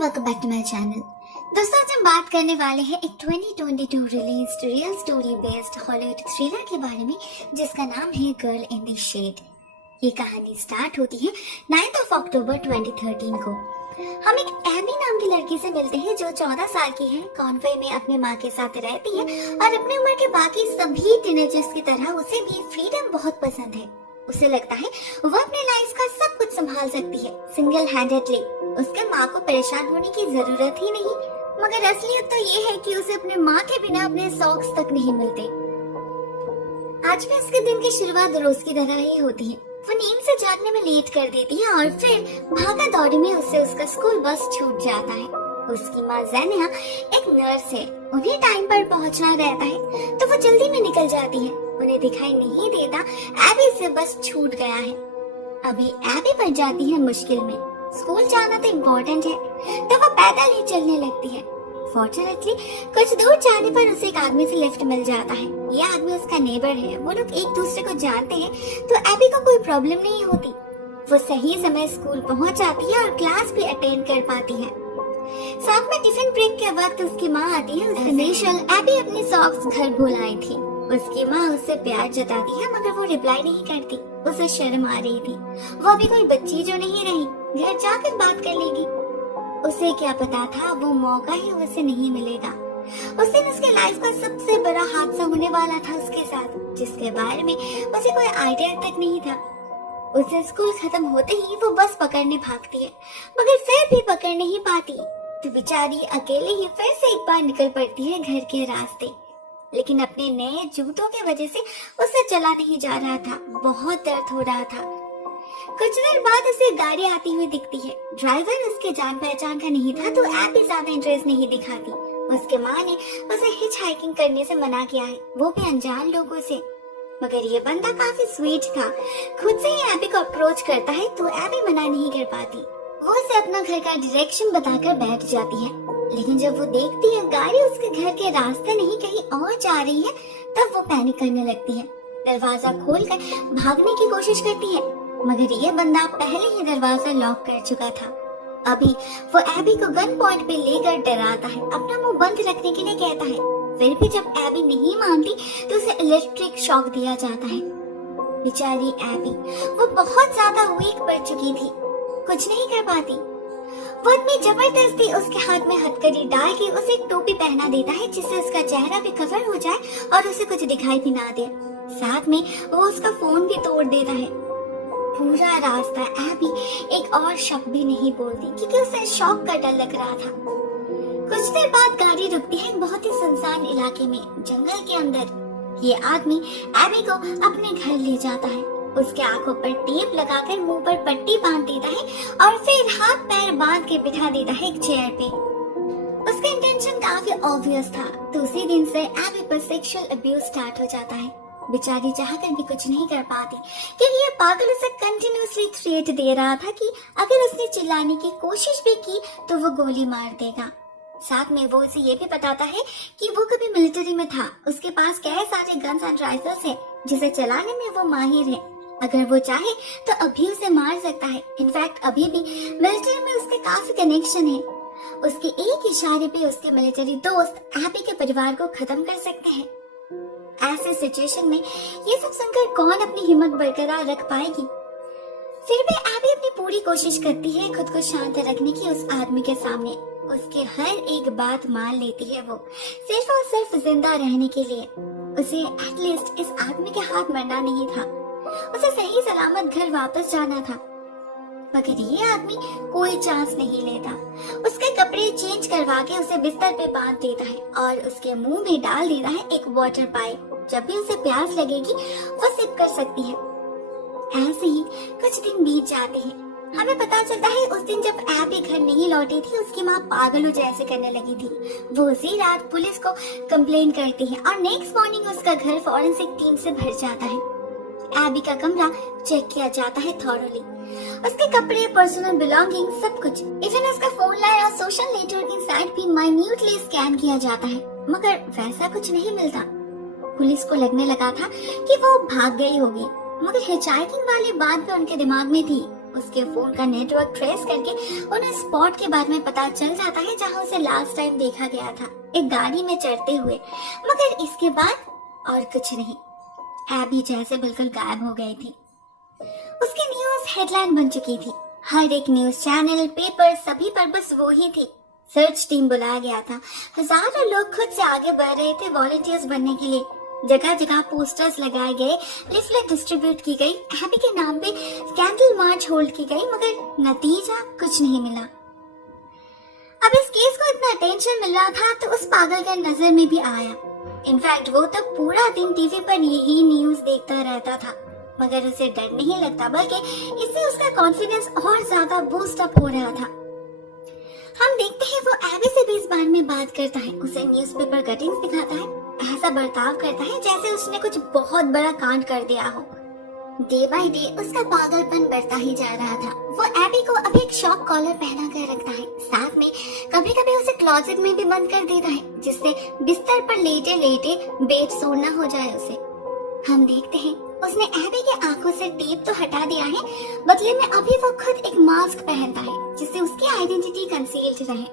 Welcome back to my channel. दोस्तों आज हम बात करने वाले हैं एक 2022 released real story based Hollywood thriller के बारे में जिसका नाम है गर्ल इन द शेड। ये कहानी स्टार्ट होती है 9 अक्टूबर 2013 को। हम एक एबी नाम की लड़की से मिलते हैं जो 14 साल की है, कॉन्वे में अपने माँ के साथ रहती है और अपनी उम्र के बाकी सभी टीनेजर्स की तरह उसे भी फ्रीडम बहुत पसंद है। उसे लगता है वो अपने लाइफ का सब कुछ संभाल सकती है सिंगल हैंडेडली। उसके माँ को परेशान होने की जरूरत ही नहीं, मगर असलियत तो ये है कि उसे अपने माँ के बिना अपने सॉक्स तक नहीं मिलते। आज भी उसके दिन की शुरुआत रोज की तरह ही होती है। वो नींद से जागने में लेट कर देती है और फिर भागा दौड़ी में उससे उसका स्कूल बस छूट जाता है। उसकी माँ ज़ेनिया एक नर्स है, उन्हें टाइम पर पहुंचना रहता है तो वो जल्दी में निकल जाती है। उन्हें दिखाई नहीं देता एबी से बस छूट गया है। अभी एबी पड़ जाती है मुश्किल में। स्कूल जाना तो इम्पोर्टेंट है तो वो पैदल ही चलने लगती है। फॉर्चुनेटली कुछ दूर जाने पर उसे एक आदमी से लिफ्ट मिल जाता है। ये आदमी उसका नेबर है, वो लोग एक दूसरे को जानते हैं तो एबी को कोई प्रॉब्लम नहीं होती। वो सही समय स्कूल पहुंच जाती है और क्लास भी अटेंड कर पाती है। साथ में टिफिन ब्रेक के वक्त उसकी माँ आती है। एबी अपनी सॉक्स घर भूल आई थी। उसकी माँ उससे प्यार जताती है मगर वो रिप्लाई नहीं करती। उसे शर्म आ रही थी, वो अभी कोई बच्ची जो नहीं रही, घर जाकर बात कर लेगी। उसे क्या पता था वो मौका ही उसे नहीं मिलेगा। उस दिन उसके लाइफ का सबसे बड़ा हादसा होने वाला था उसके साथ, जिसके बारे में उसे कोई आइडिया तक नहीं था। उसे स्कूल खत्म होते ही वो बस पकड़ने भागती है मगर फिर भी पकड़ नहीं पाती तो बेचारी अकेले ही फिर से एक बार निकल पड़ती है घर के रास्ते। लेकिन अपने नए जूतों की वजह से उसे चला नहीं जा रहा था, बहुत दर्द हो रहा था। कुछ देर बाद उसे गाड़ी आती हुई दिखती है। ड्राइवर उसके जान पहचान का नहीं था तो एबी ज्यादा इंटरेस्ट नहीं दिखाती। उसके माँ ने उसे हिच हाइकिंग करने से मना किया है, वो भी अनजान लोगों से। मगर ये बंदा काफी स्वीट था, खुद से ही एबी को अप्रोच करता है तो एबी मना नहीं कर पाती। वो उसे अपना घर का डायरेक्शन बताकर बैठ जाती है, लेकिन जब वो देखती है गाड़ी उसके घर के रास्ते नहीं कहीं और जा रही है तब वो पैनिक करने लगती है। दरवाजा खोलकर भागने की कोशिश करती है मगर ये बंदा पहले ही दरवाजा लॉक कर चुका था। अभी वो एबी को गन पॉइंट पे लेकर डराता है, अपना मुंह बंद रखने के लिए कहता है। फिर भी जब एबी नहीं मानती तो उसे इलेक्ट्रिक शॉक दिया जाता है। बेचारी एबी, वो बहुत ज्यादा वीक पड़ चुकी थी, कुछ नहीं कर पाती। वो आदमी जबरदस्ती उसके हाथ में हथकड़ी डाल के उसे एक टोपी पहना देता है जिससे उसका चेहरा भी कवर हो जाए और उसे कुछ दिखाई भी ना दे। साथ में वो उसका फोन भी तोड़ देता है। पूरा रास्ता एबी एक और शब्द भी नहीं बोलती क्योंकि उसे शॉक का डर लग रहा था। कुछ देर बाद गाड़ी रुकती है एक बहुत ही सुनसान इलाके में, जंगल के अंदर। ये आदमी एबी को अपने घर ले जाता है। उसके आंखों पर टेप लगाकर मुंह पर पट्टी बांध देता है और फिर हाथ पैर बांध के बिठा देता है एक चेयर पे। उसका इंटेंशन काफी ऑब्वियस था तो उसी दिन से एबी पर सेक्सुअल अब्यूज स्टार्ट हो जाता है। बेचारी चाहकर भी कुछ नहीं कर पाती क्योंकि ये पागल उसे कंटिन्यूअसली थ्रेट दे रहा था कि अगर उसने चिल्लाने की कोशिश भी की तो वो गोली मार देगा। साथ में वो उसे ये भी बताता है कि वो कभी मिलिट्री में था, उसके पास कई सारे गन्स एंड राइफल्स है जिसे चलाने में वो माहिर है। अगर वो चाहे तो अभी उसे मार सकता है। इनफैक्ट अभी भी मिलिट्री में उसके काफी कनेक्शन है। उसके एक इशारे पे उसके मिलिट्री दोस्त एबी के परिवार को खत्म कर सकते हैं। ऐसे सिचुएशन में ये सब सुनकर कौन अपनी हिम्मत बरकरार रख पाएगी। फिर भी एबी अपनी पूरी कोशिश करती है खुद को शांत रखने की उस आदमी के सामने। उसके हर एक बात मान लेती है वो, सिर्फ और सिर्फ जिंदा रहने के लिए। उसे एटलीस्ट इस आदमी के हाथ मरना नहीं था, उसे सही सलामत घर वापस जाना था। मगर ये आदमी कोई चांस नहीं लेता। उसके कपड़े चेंज करवा के उसे बिस्तर पे बांध देता है और उसके मुंह में डाल देता है एक वाटर पाइप। जब भी उसे प्यास लगेगी वो सिप कर सकती है। ऐसे ही कुछ दिन बीत जाते हैं। हमें पता चलता है उस दिन जब एबी घर नहीं लौटी थी उसकी माँ पागलों जैसे करने लगी थी। वो उसी रात पुलिस को कंप्लेन करती है और नेक्स्ट मॉर्निंग उसका घर फॉरेंसिक टीम से भर जाता है। एबी का कमरा चेक किया जाता है थॉरोली। उसके कपड़े, पर्सनल बिलोंगिंग, सब कुछ, इवन उसका फोन लाइन और सोशल नेटवर्किंग साइट भी माइन्यूटली स्कैन किया जाता है मगर वैसा कुछ नहीं मिलता। पुलिस को लगने लगा था कि वो भाग गई होगी मगर हिचहाइकिंग वाली बात भी उनके दिमाग में थी। उसके फोन का नेटवर्क ट्रेस करके उन्हें स्पॉट के बारे में पता चल जाता है जहां उसे लास्ट टाइम देखा गया था, एक गाड़ी में चढ़ते हुए। मगर इसके बाद और कुछ नहीं। एबी जैसे बिल्कुल गायब हो गई थी। उसकी न्यूज हेडलाइन बन चुकी थी। हर एक न्यूज चैनल, पेपर, सभी पर बस वो ही थी। सर्च टीम बुलाया गया था। हजारों लोग खुद से आगे बढ़ रहे थे वॉलंटियर्स बनने के लिए। जगह जगह पोस्टर्स लगाए गए, लिफलेट डिस्ट्रीब्यूट की गई, एबी के नाम पे कैंडल मार्च होल्ड की गई, मगर नतीजा कुछ नहीं मिला। अब इस केस को इतना अटेंशन मिल रहा था तो उस पागल के नजर में भी आया। इनफैक्ट वो तो पूरा दिन टीवी पर यही न्यूज देखता रहता था, मगर उसे डर नहीं लगता, बल्कि इससे उसका कॉन्फिडेंस और ज्यादा बूस्ट अप हो रहा था। हम देखते हैं वो एबी से भी इस बारे में बात करता है, उसे न्यूज़पेपर कटिंग्स दिखाता है, ऐसा बर्ताव करता है जैसे उसने कुछ बहुत बड़ा कांड कर दिया हो। डे बाय डे उसका पागलपन बढ़ता ही जा रहा था। वो एबी को अभी एक शॉक कॉलर पहना कर रखता है, साथ में कभी कभी उसे क्लोजेट में भी बंद कर देता है, जिससे बिस्तर पर लेटे लेटे बेड सोना हो जाए उसे। हम देखते हैं उसने एबी के आंखों से टेप तो हटा दिया है, बदले में अभी वो खुद एक मास्क पहनता है जिससे उसकी आइडेंटिटी कंसील्ड रहे।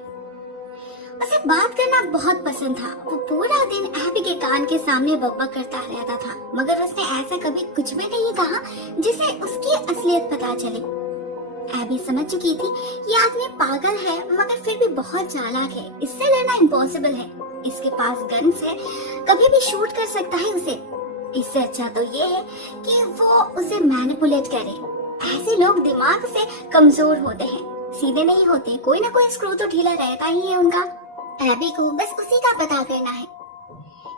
उसे बात करना बहुत पसंद था। वो पूरा दिन एबी के कान के सामने बकबक करता रहता था, मगर उसने ऐसा कभी कुछ भी नहीं कहा जिसे उसकी असलियत पता चले। एबी समझ चुकी थी ये आदमी पागल है, मगर फिर भी बहुत चालाक है। इससे लड़ना इम्पॉसिबल है। इसके पास गन्स है, कभी भी शूट कर सकता है उसे। इससे अच्छा तो ये है कि वो उसे मैनिपुलेट करे। ऐसे लोग दिमाग से कमजोर होते हैं, सीधे नहीं होते। कोई ना कोई स्क्रू तो ढीला रहता ही है उनका। एबी को बस उसी का पता करना है।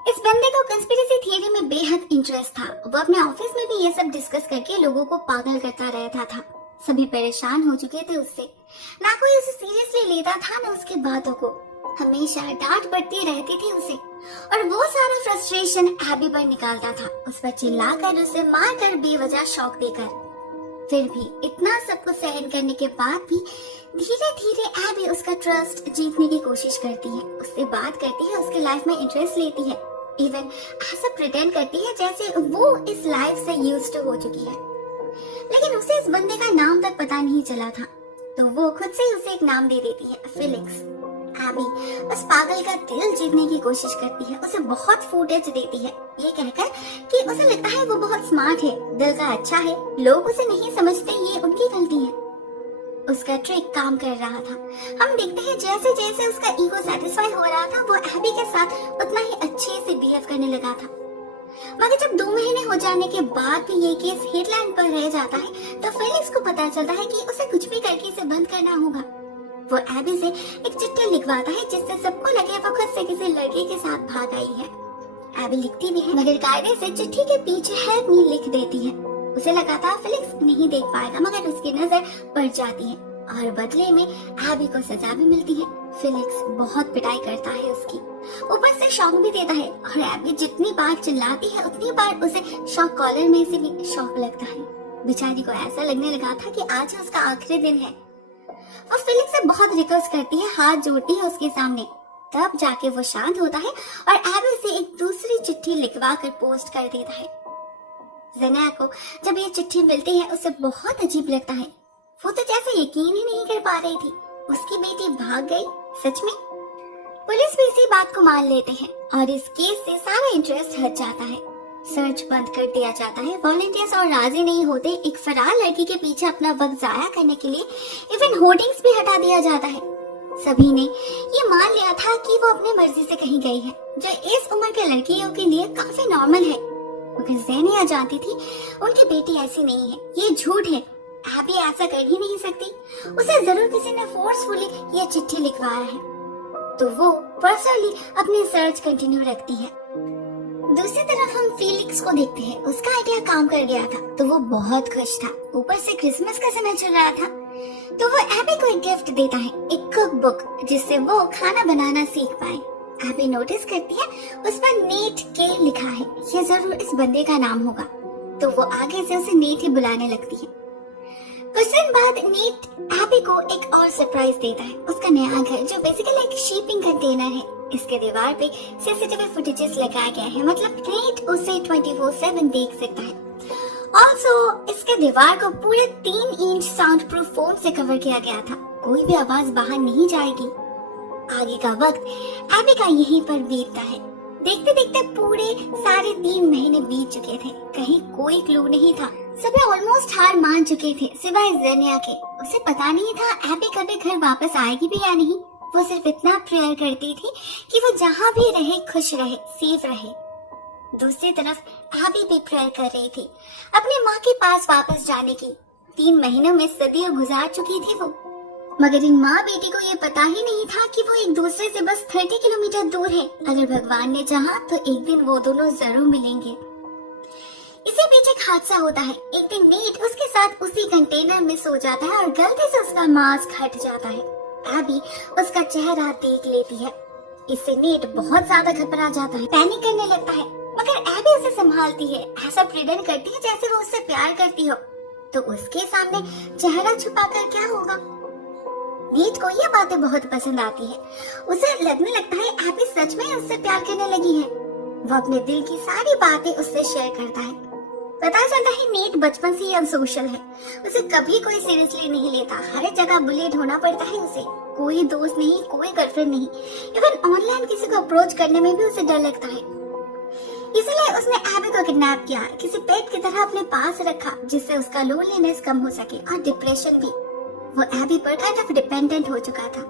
इस बंदे को कंस्पिरेसी थियरी में बेहद इंटरेस्ट था। वो अपने ऑफिस में भी ये सब डिस्कस करके लोगों को पागल करता रहता था। सभी परेशान हो चुके थे उससे। ना कोई उसे सीरियसली लेता था, ना उसकी बातों को। हमेशा डांट पड़ती रहती थी उसे, और वो सारा फ्रस्ट्रेशन एबी पर निकालता था, उस पर चिल्लाकर, उसे मारकर, बेवजह शॉक देकर। फिर भी इतना सब कुछ सहन करने के बाद भी धीरे धीरे एबी उसका ट्रस्ट जीतने की कोशिश करती है, उससे बात करती है, उसके लाइफ में इंटरेस्ट लेती है, इवन ऐसा प्रिटेंड करती है जैसे वो इस लाइफ से यूज्ड हो चुकी है। लेकिन उसे इस बंदे का नाम तक पता नहीं चला था, तो वो खुद से ही उसे एक नाम दे देती है, फिलिक्स। एबी उस पागल का दिल जीतने की कोशिश करती है, उसे बहुत फुटेज देती है, ये कहकर कि उसे लगता है वो बहुत स्मार्ट है, दिल का अच्छा है, लोग उसे नहीं समझते, ये उनकी गलती है। उसका ट्रिक काम कर रहा था। हम देखते हैं जैसे जैसे उसका ईगो सेटिस्फाई हो रहा था, वो एबी के साथ उतना ही अच्छे से बिहेव करने लगा था। मगर जब 2 महीने हो जाने के बाद भी ये केस हेडलाइन पर रह जाता है, तो फेलिक्स को पता चलता है कि उसे कुछ भी करके इसे बंद करना होगा। वो एबी से एक चिट्ठी लिखवाता है जिससे सबको लगे वो खुद से किसी लड़के के साथ भाग आई है। एबी लिखती भी है, मगर कायदे से चिट्ठी के पीछे हेल्प मी लिख देती है। उसे लगा था फेलिक्स नहीं देख पाएगा, मगर उसकी नजर पड़ जाती है और बदले में एबी को सजा भी मिलती है। फेलिक्स बहुत पिटाई करता है उसकी, ऊपर से शॉक भी देता है, और एबी जितनी बार चिल्लाती है उतनी बार उसे शॉक कॉलर में से भी शॉक लगता है। बेचारी को ऐसा लगने लगा था कि आज उसका आखिरी दिन है। वो फेलिक्स से बहुत रिक्वेस्ट करती है, हाथ जोड़ती है उसके सामने, तब जाके वो शांत होता है और एबी से एक दूसरी चिट्ठी लिखवा कर पोस्ट कर देता है। ज़ेना को जब ये चिट्ठी मिलती है उसे बहुत अजीब लगता है। वो तो जैसे यकीन ही नहीं कर पा रही थी, उसकी बेटी भाग गई। सच में? पुलिस भी इसी बात को मान लेते हैं और इस केस से सारा इंटरेस्ट हट जाता है। सर्च बंद कर दिया जाता है। वॉलंटियर्स और राजी नहीं होते एक फरार लड़की के पीछे अपना वक्त जाया करने के लिए। इवन होर्डिंग्स भी हटा दिया जाता है। सभी ने ये मान लिया था कि वो अपनी मर्जी से कहीं गई है, जो इस उम्र के लड़कियों के लिए काफी नॉर्मल है। मगर ज़ेनिया जानती थी उनकी बेटी ऐसी नहीं है, ये झूठ है। एबी ऐसा कर ही नहीं सकती, उसे जरूर किसी ने फोर्सफुली ये चिट्ठी लिखवाया है। तो वो पर्सनली अपनी सर्च कंटिन्यू रखती है। दूसरी तरफ हम फेलिक्स को देखते हैं। उसका आइडिया काम कर गया था, तो वो बहुत खुश था। ऊपर से क्रिसमस का समय चल रहा था, तो वो एबी को एक गिफ्ट देता है, एक कुक बुक, जिससे वो खाना बनाना सीख पाए। एबी नोटिस करती है उस पर नेट के लिखा है, ये जरूर इस बंदे का नाम होगा, तो वो आगे से उसे नेट ही बुलाने लगती है। कुछ दिन बाद नेट एबी को एक और सरप्राइज देता है, उसका नया घर, जो बेसिकली एक शिपिंग कंटेनर है। इसके दीवार पे सीसीटीवी फुटेजेस लगाए गए हैं, मतलब नेट उसे 24/7 देख सकता है। ऑल्सो इसके दीवार को पूरे 3 इंच साउंड प्रूफ फोम से कवर किया गया था। कोई भी आवाज बाहर नहीं जाएगी। आगे का वक्त एबी का यहीं पर बीतता है। देखते देखते पूरे सारे 3 महीने बीत चुके थे। कहीं कोई क्लू नहीं था। सभी ऑलमोस्ट हार मान चुके थे सिवाय जेनिया के। उसे पता नहीं था एबी कभी घर वापस आएगी भी या नहीं। वो सिर्फ इतना प्रेयर करती थी कि वो जहाँ भी रहे खुश रहे, सेफ रहे। दूसरी तरफ एबी भी प्रेयर कर रही थी अपनी माँ के पास वापस जाने की। 3 महीनों में सदियों गुजार चुकी थी वो, मगर इन माँ बेटी को ये पता ही नहीं था कि वो एक दूसरे से बस 30 किलोमीटर दूर है। अगर भगवान ने चाहा तो एक दिन वो दोनों जरूर मिलेंगे। इसी बीच एक हादसा होता है। एक दिन नीट उसके साथ उसी कंटेनर में सो जाता है और गलती से उसका मास्क हट जाता है। एबी उसका चेहरा देख लेती है। इससे नीट बहुत ज्यादा घबरा जाता है, पैनिक करने लगता है, मगर एबी उसे संभालती है। ऐसा प्रिटेंड करती है जैसे वो उससे प्यार करती हो। तो उसके सामने चेहरा छुपाकर क्या होगा। नीट को ये बातें बहुत पसंद आती है। उसे लगने लगता है एबी सच में उससे प्यार करने लगी है। वो अपने दिल की सारी बातें उससे शेयर करता है। पता चलता है नीट बचपन से ही अनसोशल है। उसे कभी कोई सीरियसली नहीं लेता। हर जगह बुलेट होना पड़ता है उसे। कोई दोस्त नहीं, कोई गर्लफ्रेंड नहीं। इवन ऑनलाइन किसी को अप्रोच करने में भी उसे डर लगता है। इसलिए उसने एबी को किडनैप किया, किसी पेट की तरह अपने पास रखा जिससे उसका लोनलीनेस कम हो सके और डिप्रेशन भी। वो एबी पर काइंड ऑफ डिपेंडेंट हो चुका था।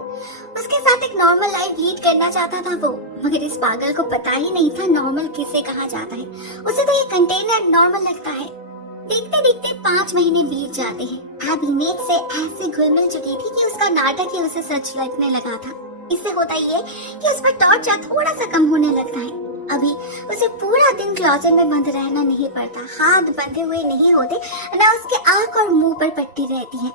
उसके साथ एक नॉर्मल लाइफ लीड करना चाहता था वो, मगर इस पागल को पता ही नहीं था नॉर्मल किसे कहा जाता है। उसे तो ये कंटेनर नॉर्मल लगता है। देखते देखते 5 महीने बीत जाते हैं। एबी नीट से ऐसे घुल मिल चुकी थी कि उसका नाटक ही उसे सच लगने लगा था। इससे होता ये कि उस पर टॉर्चर थोड़ा सा कम होने लगता है। अभी उसे पूरा दिन क्लोजेट में बंद रहना नहीं पड़ता। हाथ बंधे हुए नहीं होते, न उसके आंख और मुंह पर पट्टी रहती है।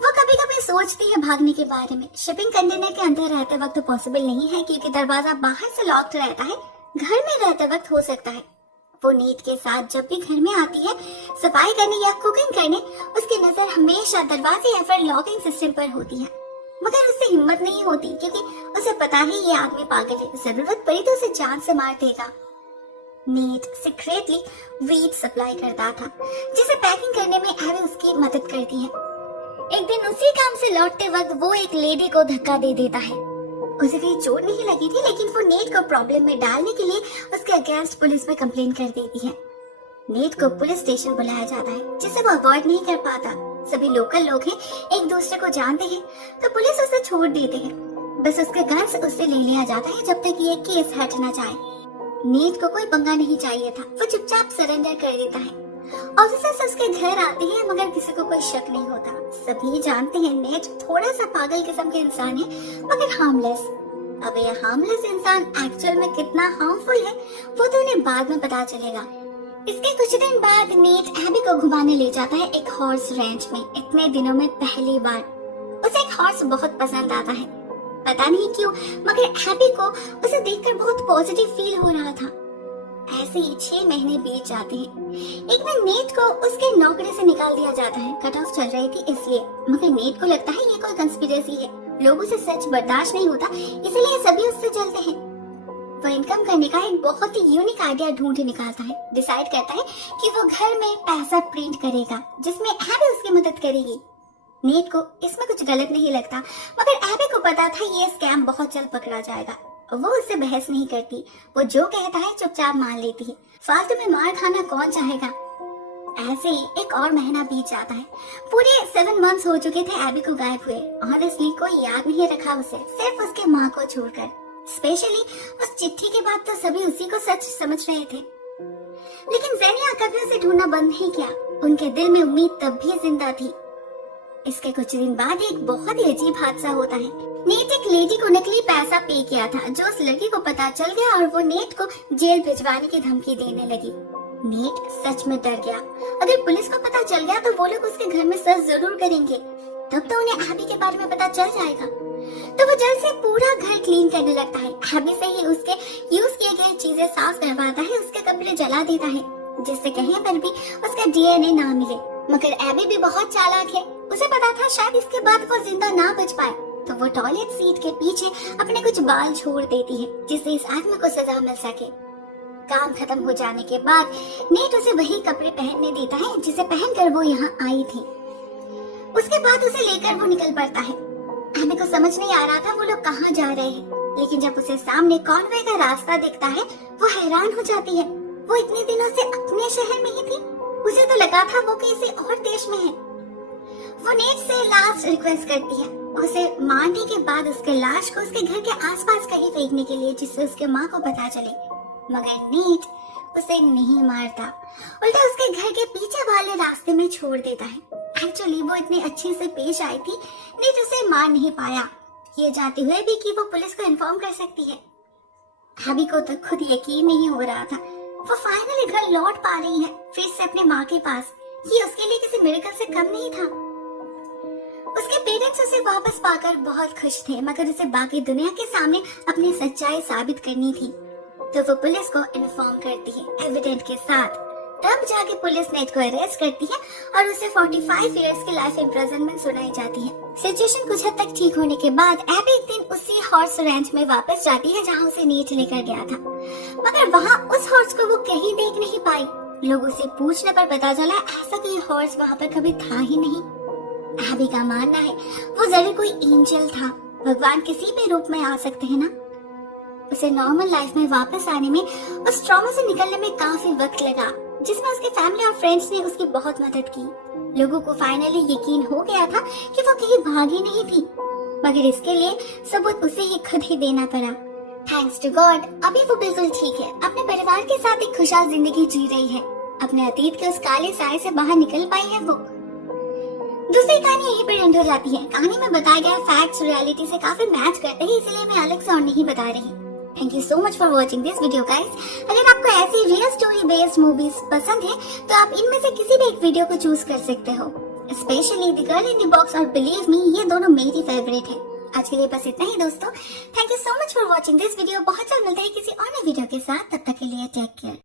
वो कभी कभी सोचती है भागने के बारे में। शिपिंग कंटेनर के अंदर रहते वक्त तो पॉसिबल नहीं है क्योंकि दरवाजा बाहर से लॉक्ड रहता है। घर में रहते वक्त हो सकता है। वो नीट के साथ जब भी घर में आती है सफाई करने या कुकिंग करने, उसकी नजर हमेशा दरवाजे या फिर लॉकिंग सिस्टम पर होती है। मगर उससे हिम्मत नहीं होती क्योंकि उसे पता है ये आदमी पागल है। जरूरत पड़ी तो उसे जान से मार देगा। नीट सीक्रेटली वीट सप्लाई करता था जिसे पैकिंग करने में एबी उसकी मदद करती है। एक दिन उसी काम से लौटते वक्त वो एक लेडी को धक्का दे देता है। उसे कहीं चोट नहीं लगी थी, लेकिन वो नीट को प्रॉब्लम में डालने के लिए उसके अगेंस्ट पुलिस में कंप्लेन कर देती है। नीट को पुलिस स्टेशन बुलाया जाता है जिसे वो अवॉइड नहीं कर पाता। सभी लोकल लोग हैं, एक दूसरे को जानते हैं, तो पुलिस उसे छोड़ देते हैं। बस उसके गन्स उससे ले लिया जाता है जब तक ये केस हट न जाए। नीट को कोई पंगा नहीं चाहिए था। वो चुपचाप सरेंडर कर देता है। ऑफिसर्स उसके घर आते हैं मगर किसी को कोई शक नहीं होता। सभी जानते हैं नीट थोड़ा सा पागल किस्म के इंसान है, मगर हार्मलेस। अब यह हार्मलेस इंसान एक्चुअल में कितना हार्मफुल है वो तो उन्हें बाद में पता चलेगा। इसके कुछ दिन बाद नीट एबी को घुमाने ले जाता है एक हॉर्स रेंच में। इतने दिनों में पहली बार उसे एक हॉर्स बहुत पसंद आता है। पता नहीं क्यों, मगर एबी को उसे देखकर बहुत पॉजिटिव फील हो रहा था। ऐसे ही 6 महीने बीत जाते हैं। एक दिन नीट को उसके नौकरी से निकाल दिया जाता है। कट ऑफ चल रही थी इसलिए, मगर नीट को लगता है ये कोई कंस्पिरेसी है। लोगों से सच बर्दाश्त नहीं होता, इसलिए सभी उससे जलते हैं। वो इनकम करने का एक बहुत ही यूनिक आइडिया ढूंढ निकालता है। डिसाइड करता है कि वो घर में पैसा प्रिंट करेगा जिसमें एबी उसकी मदद करेगी। नीट को इसमें कुछ गलत नहीं लगता, मगर एबी को पता था ये स्कैम बहुत जल्द पकड़ा जाएगा। वो उससे बहस नहीं करती। वो जो कहता है चुपचाप मान लेती है। फालतू में मार खाना कौन चाहेगा। ऐसे ही एक और महीना बीत जाता है। पूरे 7 मंथ्स हो चुके थे एबी को गायब हुए। ऑनेस्टली कोई याद नहीं रखा उसे, सिर्फ उसके माँ को छोड़कर। स्पेशली उस चिट्ठी के बाद तो सभी उसी को सच समझ रहे थे। लेकिन जेनिया कभी उसे ढूंढना बंद नहीं किया। उनके दिल में उम्मीद तब भी जिंदा थी। इसके कुछ दिन बाद एक बहुत ही अजीब हादसा होता है। नीट एक लेडी को नकली पैसा पे किया था जो उस लड़की को पता चल गया और वो नीट को जेल भिजवाने की धमकी देने लगी। नीट सच में डर गया। अगर पुलिस को पता चल गया तो वो लोग उसके घर में सर्च जरूर करेंगे। तब तो उन्हें एबी के बारे में पता चल जाएगा। तो वो जल्द से पूरा घर क्लीन करने लगता है। एबी से ही उसके यूज किए गए चीजें साफ करवाता है, उसके कपड़े जला देता है जिससे कहीं पर भी उसका डीएनए ना मिले। मगर एबी भी बहुत चालाक है। उसे पता था शायद इसके बाद वो जिंदा ना बच पाए, तो वो टॉयलेट सीट के पीछे अपने कुछ बाल छोड़ देती है जिससे इस आदमी को सजा मिल सके। काम खत्म हो जाने के बाद नेट उसे वही कपड़े पहनने देता है जिसे पहनकर वो यहाँ आई थी। उसके बाद उसे लेकर वो निकल पड़ता है। एमी को समझ नहीं आ रहा था वो लोग कहाँ जा रहे हैं, लेकिन जब उसे सामने कॉनवे का रास्ता दिखता है वो हैरान हो जाती है। वो इतने दिनों से अपने शहर में ही थी, उसे तो लगा था वो किसी और देश में है। वो नेट से लास्ट रिक्वेस्ट करती है उसे मारने के बाद उसके लाश को उसके घर के आसपास कहीं फेंकने के लिए, जिससे उसके माँ को पता चले, मगर नेट उसे नहीं मारता, उल्टा उसके घर के पीछे वाले रास्ते में छोड़ देता है। एक्चुअली वो इतने अच्छे से पेश आई थी, नेट उसे मार नहीं पाया, ये जानते हुए भी कि वो पुलिस को इन्फॉर्म कर सकती है। एबी को तो खुद यकीन नहीं हो रहा था। वो फाइनली घर लौट पा रही है, फिर से अपने माँ के पास। ये उसके लिए किसी मिरेकल से कम नहीं था। उसके पेरेंट्स उसे वापस पाकर बहुत खुश थे, मगर उसे बाकी दुनिया के सामने अपनी सच्चाई साबित करनी थी, तो वो पुलिस को इन्फॉर्म करती है एविडेंस के साथ। तब जाके पुलिस नेट को अरेस्ट करती है और उसे 45 इयर्स की लाइफ इम्प्रिजनमेंट सुनाई जाती है। सिचुएशन कुछ हद तक ठीक होने के बाद एबी एक दिन उसी हॉर्स रैंच में वापस जाती है जहाँ उसे नेट लेकर गया था, मगर वहाँ उस हॉर्स को वो कहीं देख नहीं पाई। लोगों से पूछने पर पता चला ऐसा कोई हॉर्स वहाँ पर कभी था ही नहीं। एबी का मानना है वो जरूर कोई एंजल था, भगवान किसी भी रूप में आ सकते हैं ना। उसे नॉर्मल लाइफ में वापस आने में, उस ट्रॉमा से निकलने में काफी वक्त लगा, जिसमें उसके फैमिली और फ्रेंड्स ने उसकी बहुत मदद की। लोगों को फाइनली यकीन हो गया था कि वो कहीं भागी नहीं थी, मगर इसके लिए सबूत उसे ही खुद ही देना पड़ा। थैंक्स टू गॉड अभी वो बिल्कुल ठीक है, अपने परिवार के साथ एक खुशहाल जिंदगी जी रही है। अपने अतीत के उस काले साए से बाहर निकल पाई है वो। दूसरी कहानी यहीं पर एंड हो जाती है। कहानी में बताए गए फैक्ट्स रियलिटी से काफी मैच करते हैं, इसलिए मैं अलग से और नहीं बता रही। Thank you so much for watching this video guys. अगर आपको ऐसी रियल स्टोरी बेस्ड मूवीज पसंद है तो आप इनमें से किसी भी एक वीडियो को चूज कर सकते हो। Specially the girl in the box और बिलीव मी, ये दोनों मेरी फेवरेट है। आज के लिए बस इतना ही दोस्तों। Thank you so much for watching this video. बहुत जल्द मिलते हैं किसी और नए वीडियो के साथ, तब तक के लिए टेक केयर।